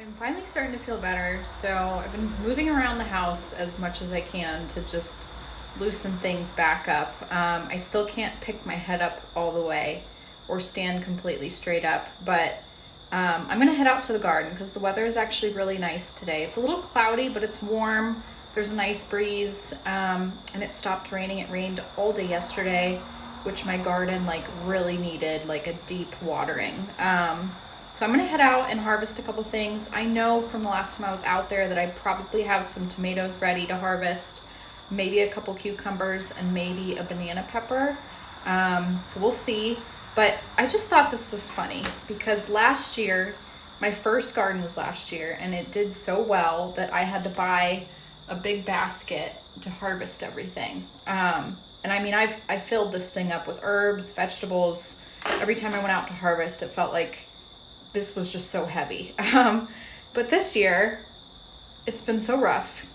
I'm finally starting to feel better, so I've been moving around the house as much as I can to just loosen things back up. I still can't pick my head up all the way or stand completely straight up, but I'm gonna head out to the garden because the weather is actually really nice today. It's a little cloudy, but it's warm. There's a nice breeze, and it stopped raining. It rained all day yesterday, which my garden really needed a deep watering. So I'm gonna head out and harvest a couple things. I know from the last time I was out there that I probably have some tomatoes ready to harvest, maybe a couple cucumbers, and maybe a banana pepper. So we'll see. But I just thought this was funny because last year, my first garden was last year, and it did so well that I had to buy a big basket to harvest everything. And I mean, I filled this thing up with herbs, vegetables. Every time I went out to harvest, it felt like this was just so heavy. But this year, it's been so rough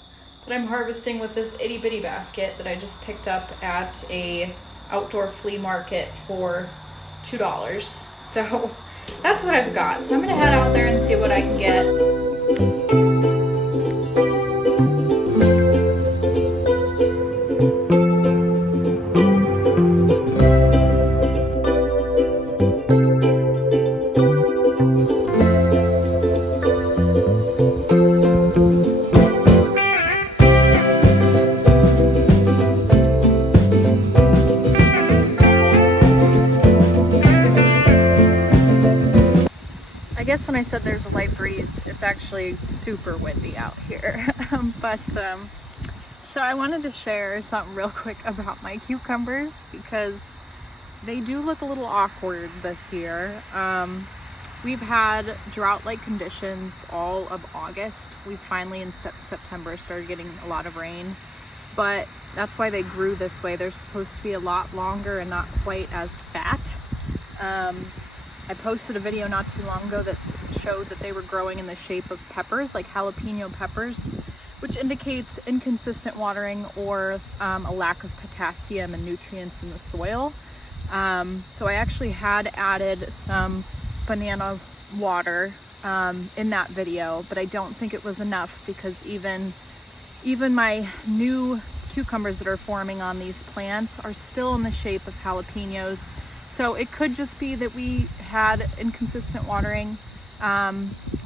that I'm harvesting with this itty bitty basket that I just picked up at a outdoor flea market for $2. So that's what I've got. So I'm gonna head out there and see what I can get. I guess when I said there's a light breeze, it's actually super windy out here. So I wanted to share something real quick about my cucumbers because they do look a little awkward this year. We've had drought-like conditions all of August. We finally in September started getting a lot of rain, but that's why they grew this way. They're supposed to be a lot longer and not quite as fat. I posted a video not too long ago that showed that they were growing in the shape of peppers, like jalapeno peppers, which indicates inconsistent watering or a lack of potassium and nutrients in the soil. So I actually had added some banana water in that video, but I don't think it was enough because even my new cucumbers that are forming on these plants are still in the shape of jalapenos. So it could just be that we had inconsistent watering,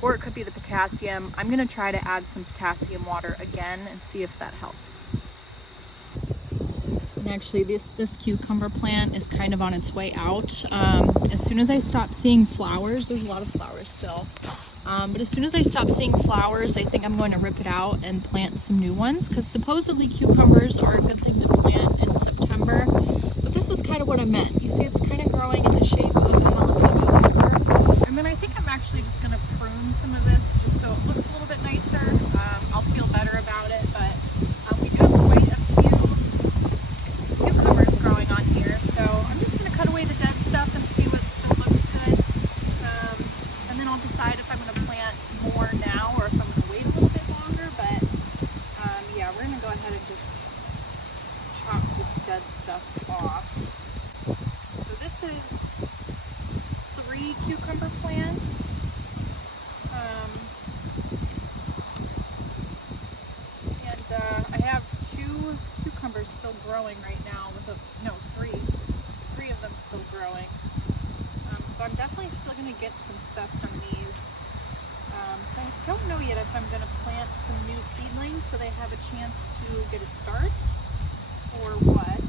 or it could be the potassium. I'm gonna try to add some potassium water again and see if that helps. And actually this cucumber plant is kind of on its way out. As soon as I stop seeing flowers, there's a lot of flowers still, but as soon as I stop seeing flowers, I think I'm going to rip it out and plant some new ones because supposedly cucumbers are a good thing to plant in September. But this is kind of what I meant. You see it's kind of growing in the shape of a jalapeno pepper. And then I think I'm actually just going to prune some of this just so it looks a little bit nicer. I'll feel better about it, but we do have quite a few cucumbers growing on here. So I'm just going to cut away the dead stuff and see what still looks good. And then I'll decide if I'm going to plant more now or if I'm going to wait a little bit longer. But yeah, we're going to go ahead and just chop this dead stuff off. So this is 3 cucumber plants. And I have 2 cucumbers still growing right now with three of them still growing. So I'm definitely still going to get some stuff from these. So I don't know yet if I'm going to plant some new seedlings so they have a chance to get a start or what.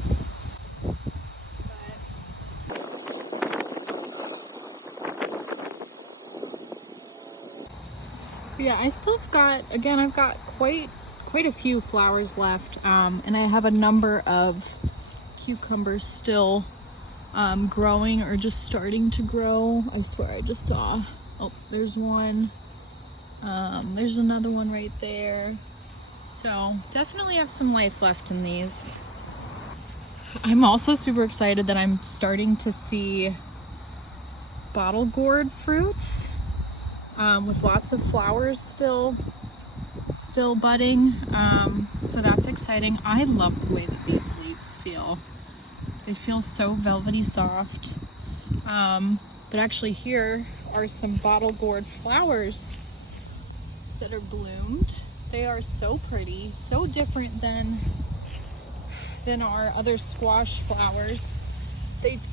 But yeah, I still have got, again, I've got quite a few flowers left, and I have a number of cucumbers still growing or just starting to grow. I swear I just saw, oh, there's one. There's another one right there. So definitely have some life left in these. I'm also super excited that I'm starting to see bottle gourd fruits with lots of flowers still budding. So that's exciting. I love the way that these leaves feel. They feel so velvety soft. But actually here are some bottle gourd flowers that are bloomed. They are so pretty, so different than our other squash flowers.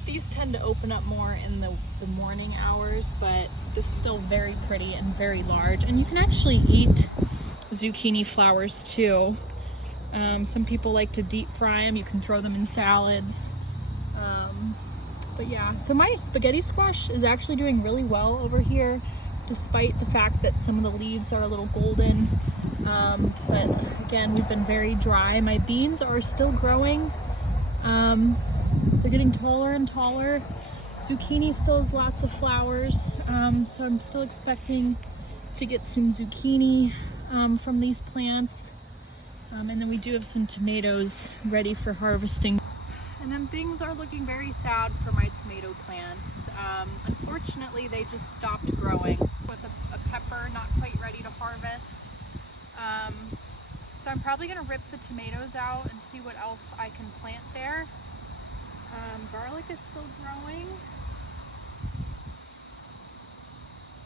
These tend to open up more in the morning hours, but they're still very pretty and very large. And you can actually eat zucchini flowers too. Some people like to deep fry them. You can throw them in salads. But yeah, so my spaghetti squash is actually doing really well over here, despite the fact that some of the leaves are a little golden. But again, we've been very dry. My beans are still growing. They're getting taller and taller. Zucchini still has lots of flowers. So I'm still expecting to get some zucchini from these plants. And then we do have some tomatoes ready for harvesting. And then things are looking very sad for my tomato plants. Unfortunately, they just stopped growing with a pepper not quite ready to harvest. So I'm probably gonna rip the tomatoes out and see what else I can plant there. Garlic is still growing.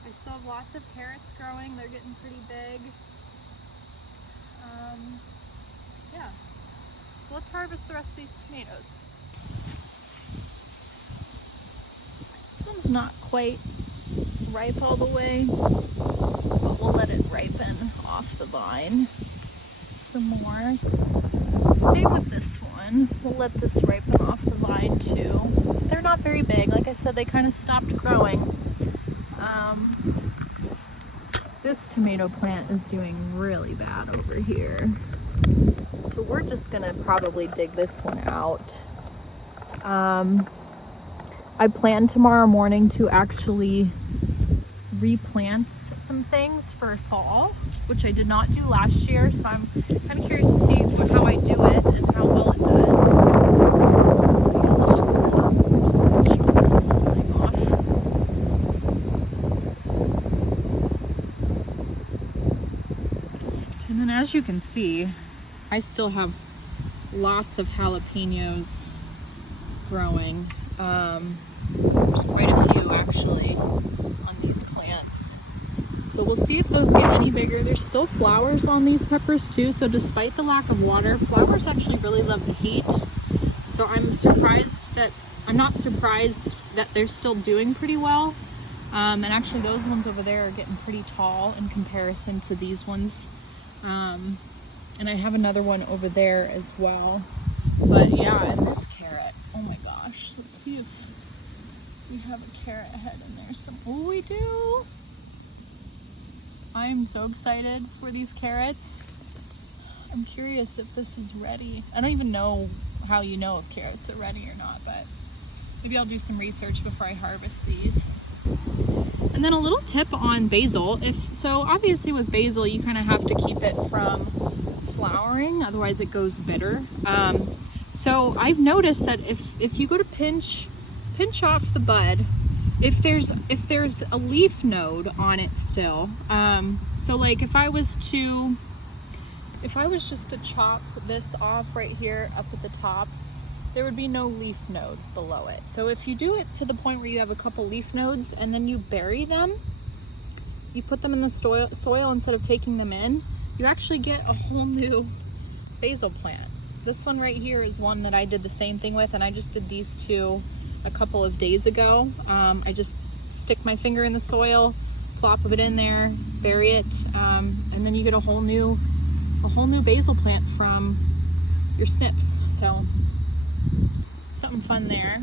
I still have lots of carrots growing. They're getting pretty big. Yeah. So let's harvest the rest of these tomatoes. This one's not quite ripe all the way, but we'll let it ripen off the vine some more. Same with this one. We'll let this ripen off the vine too. They're not very big. Like I said, they kind of stopped growing. This tomato plant is doing really bad over here. So we're just gonna probably dig this one out. I plan tomorrow morning to actually replant some things for fall, which I did not do last year. So I'm kind of curious to see how I do it and how well it does. So yeah, let's just cut. I'm just gonna chop this whole thing off. And then as you can see, I still have lots of jalapenos growing. There's quite a few actually on these plants. So we'll see if those get any bigger. There's still flowers on these peppers too. So despite the lack of water, flowers actually really love the heat. So I'm not surprised that they're still doing pretty well. And actually those ones over there are getting pretty tall in comparison to these ones. And I have another one over there as well. But yeah, and this carrot, oh my gosh. Let's see if we have a carrot head in there. Oh, we do. I'm so excited for these carrots. I'm curious if this is ready. I don't even know how you know if carrots are ready or not, but maybe I'll do some research before I harvest these. And then a little tip on basil. So obviously with basil, you kind of have to keep it from flowering, otherwise it goes bitter. So I've noticed that if you go to pinch off the bud, if there's a leaf node on it still, so like if I was just to chop this off right here up at the top, there would be no leaf node below it. So if you do it to the point where you have a couple leaf nodes and then you bury them, you put them in the soil instead of taking them in, you actually get a whole new basil plant. This one right here is one that I did the same thing with, and I just did these two a couple of days ago. I just stick my finger in the soil, plop it in there, bury it, and then you get a whole new basil plant from your snips. So something fun there.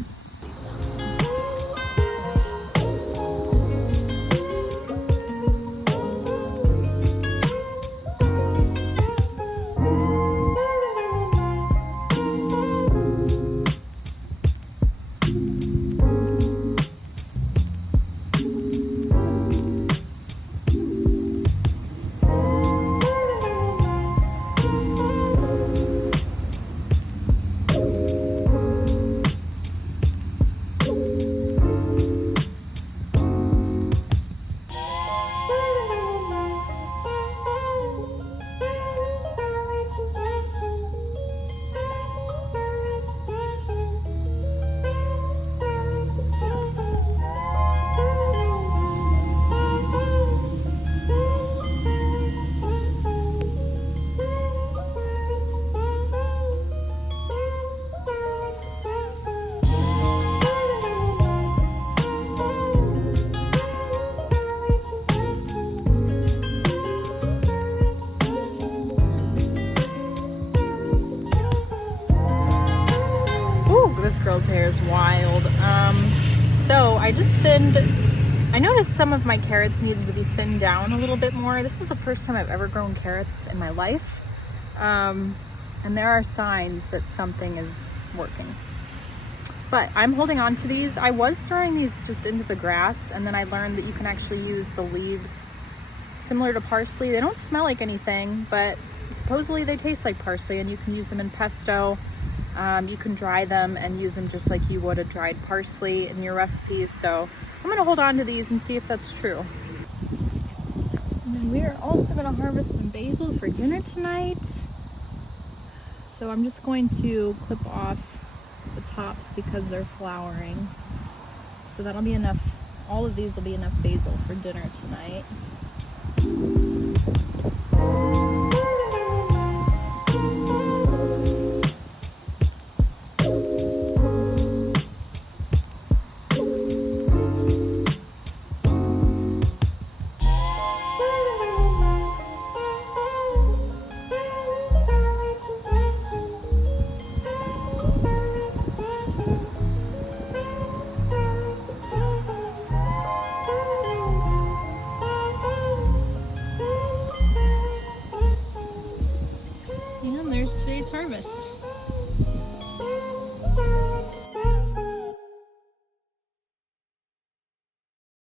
is wild. So I just I noticed some of my carrots needed to be thinned down a little bit more. This is the first time I've ever grown carrots in my life. And there are signs that something is working. But I'm holding on to these. I was throwing these just into the grass, and then I learned that you can actually use the leaves similar to parsley. They don't smell like anything, but supposedly they taste like parsley, and you can use them in pesto. You can dry them and use them just like you would a dried parsley in your recipes. So I'm gonna hold on to these and see if that's true. And then we are also gonna harvest some basil for dinner tonight. So I'm just going to clip off the tops because they're flowering. So that'll be enough. All of these will be enough basil for dinner tonight. There's today's harvest.